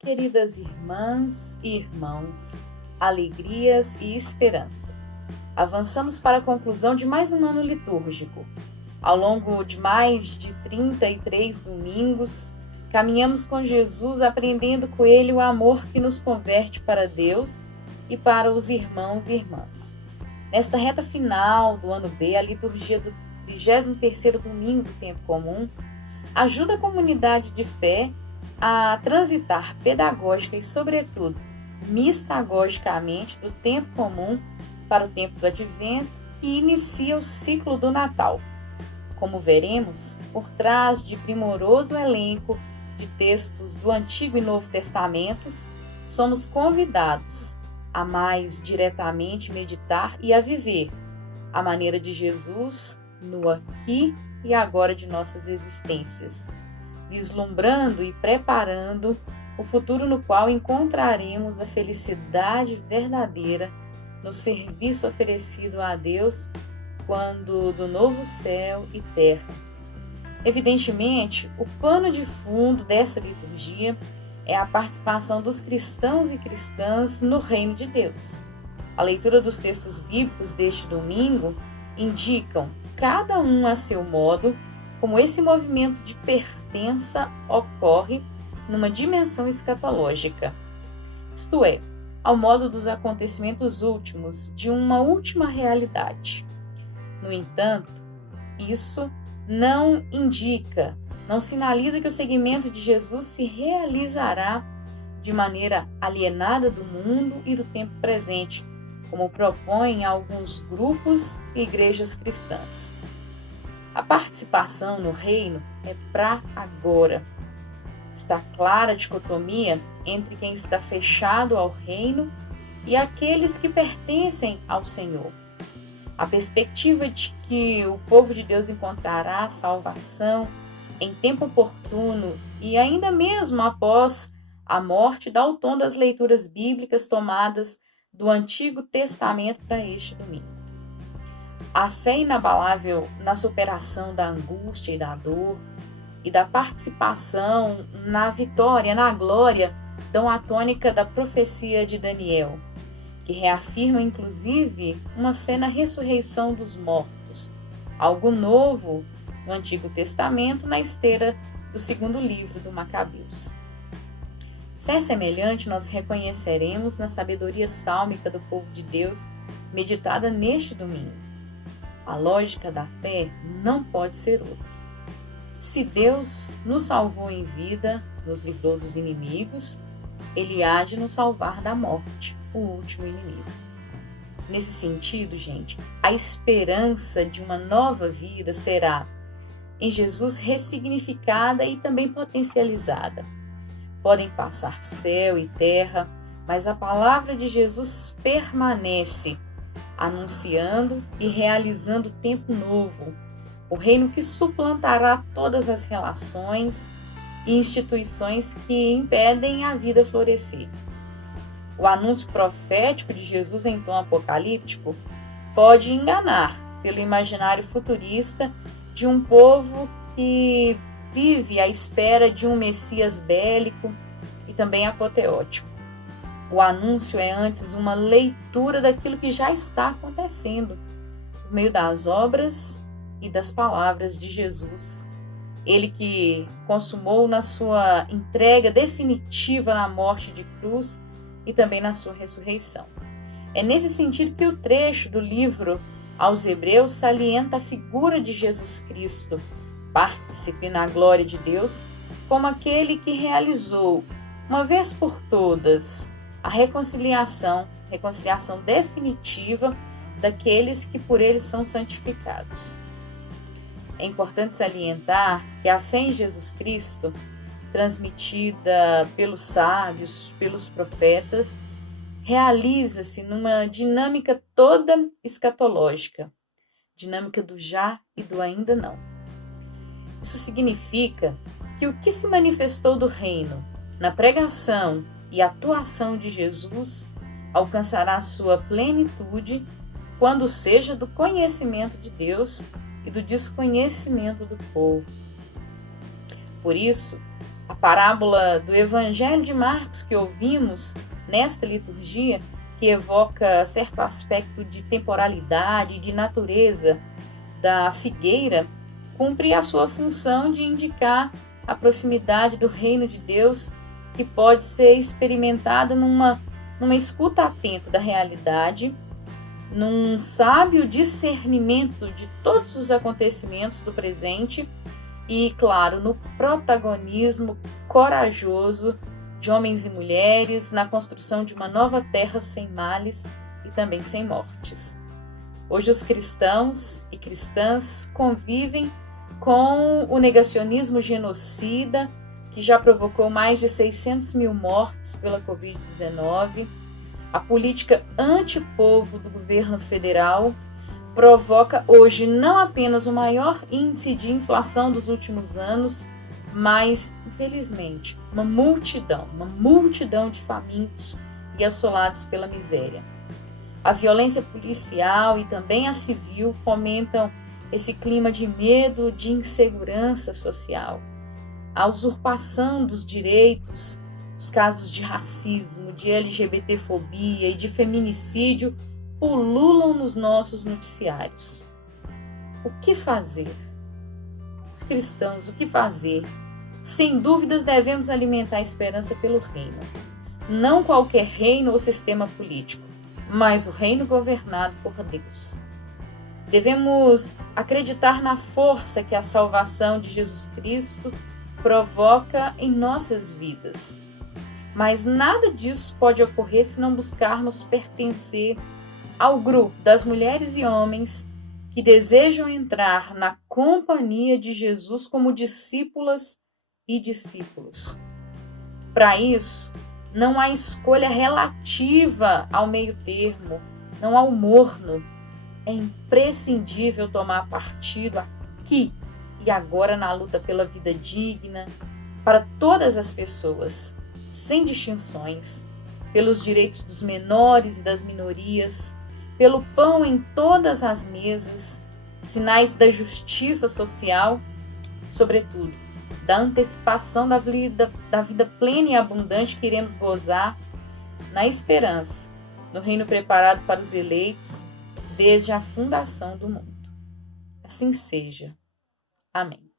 queridas irmãs e irmãos, alegrias e esperança. Avançamos para a conclusão de mais um ano litúrgico. Ao longo de mais de 33 domingos, caminhamos com Jesus, aprendendo com Ele o amor que nos converte para Deus e para os irmãos e irmãs. Nesta reta final do ano B, a liturgia do 33º domingo do tempo comum ajuda a comunidade de fé a transitar pedagógica e, sobretudo, mistagogicamente do tempo comum para o tempo do Advento e inicia o ciclo do Natal. Como veremos, por trás de primoroso elenco de textos do Antigo e Novo Testamentos, somos convidados a mais diretamente meditar e a viver a maneira de Jesus no aqui e agora de nossas existências, vislumbrando e preparando o futuro no qual encontraremos a felicidade verdadeira no serviço oferecido a Deus quando do novo céu e terra. Evidentemente, o pano de fundo dessa liturgia é a participação dos cristãos e cristãs no reino de Deus. A leitura dos textos bíblicos deste domingo indicam, cada um a seu modo, como esse movimento de pertença ocorre numa dimensão escatológica, isto é, ao modo dos acontecimentos últimos de uma última realidade. No entanto, isso não sinaliza que o seguimento de Jesus se realizará de maneira alienada do mundo e do tempo presente, como propõem alguns grupos e igrejas cristãs. A participação no reino é para agora. Está clara a dicotomia entre quem está fechado ao reino e aqueles que pertencem ao Senhor. A perspectiva de que o povo de Deus encontrará salvação em tempo oportuno e ainda mesmo após a morte dá o tom das leituras bíblicas tomadas do Antigo Testamento para este domingo. A fé inabalável na superação da angústia e da dor e da participação na vitória, na glória, dão a tônica da profecia de Daniel, que reafirma inclusive uma fé na ressurreição dos mortos, algo novo no Antigo Testamento na esteira do segundo livro do Macabeus. Fé semelhante nós reconheceremos na sabedoria sálmica do povo de Deus, meditada neste domingo. A lógica da fé não pode ser outra. Se Deus nos salvou em vida, nos livrou dos inimigos, Ele há de nos salvar da morte, o último inimigo. Nesse sentido, gente, a esperança de uma nova vida será em Jesus ressignificada e também potencializada. Podem passar céu e terra, mas a palavra de Jesus permanece, anunciando e realizando o tempo novo, o reino que suplantará todas as relações e instituições que impedem a vida florescer. O anúncio profético de Jesus em tom apocalíptico pode enganar pelo imaginário futurista de um povo que vive à espera de um Messias bélico e também apoteótico. O anúncio é antes uma leitura daquilo que já está acontecendo, por meio das obras e das palavras de Jesus. Ele que consumou na sua entrega definitiva na morte de cruz e também na sua ressurreição. É nesse sentido que o trecho do livro aos Hebreus salienta a figura de Jesus Cristo, partícipe na glória de Deus, como aquele que realizou, uma vez por todas, a reconciliação definitiva daqueles que por ele são santificados. É importante salientar que a fé em Jesus Cristo, transmitida pelos sábios, pelos profetas, realiza-se numa dinâmica toda escatológica, dinâmica do já e do ainda não. Isso significa que o que se manifestou do reino na pregação e atuação de Jesus alcançará sua plenitude quando seja do conhecimento de Deus e do desconhecimento do povo. Por isso, A parábola do Evangelho de Marcos que ouvimos nesta liturgia, que evoca certo aspecto de temporalidade e de natureza da figueira, cumpre a sua função de indicar a proximidade do reino de Deus, que pode ser experimentada numa escuta atenta da realidade, num sábio discernimento de todos os acontecimentos do presente e, claro, no protagonismo corajoso de homens e mulheres na construção de uma nova terra sem males e também sem mortes. Hoje os cristãos e cristãs convivem com o negacionismo genocida, que já provocou mais de 600 mil mortes pela Covid-19. A política antipovo do governo federal provoca hoje não apenas o maior índice de inflação dos últimos anos, mas, infelizmente, uma multidão de famintos e assolados pela miséria. A violência policial e também a civil fomentam esse clima de medo, de insegurança social. A usurpação dos direitos, os casos de racismo, de LGBTfobia e de feminicídio pululam nos nossos noticiários. O que fazer? Os cristãos, o que fazer? Sem dúvidas, devemos alimentar a esperança pelo reino. Não qualquer reino ou sistema político, mas o reino governado por Deus. Devemos acreditar na força que a salvação de Jesus Cristo provoca em nossas vidas. Mas nada disso pode ocorrer se não buscarmos pertencer ao grupo das mulheres e homens que desejam entrar na companhia de Jesus como discípulas e discípulos. Para isso, não há escolha relativa ao meio termo, não há o morno. É imprescindível tomar partido aqui e agora na luta pela vida digna para todas as pessoas, sem distinções, pelos direitos dos menores e das minorias, pelo pão em todas as mesas, sinais da justiça social, sobretudo, da antecipação da vida plena e abundante que iremos gozar na esperança, no reino preparado para os eleitos desde a fundação do mundo. Assim seja. Amém.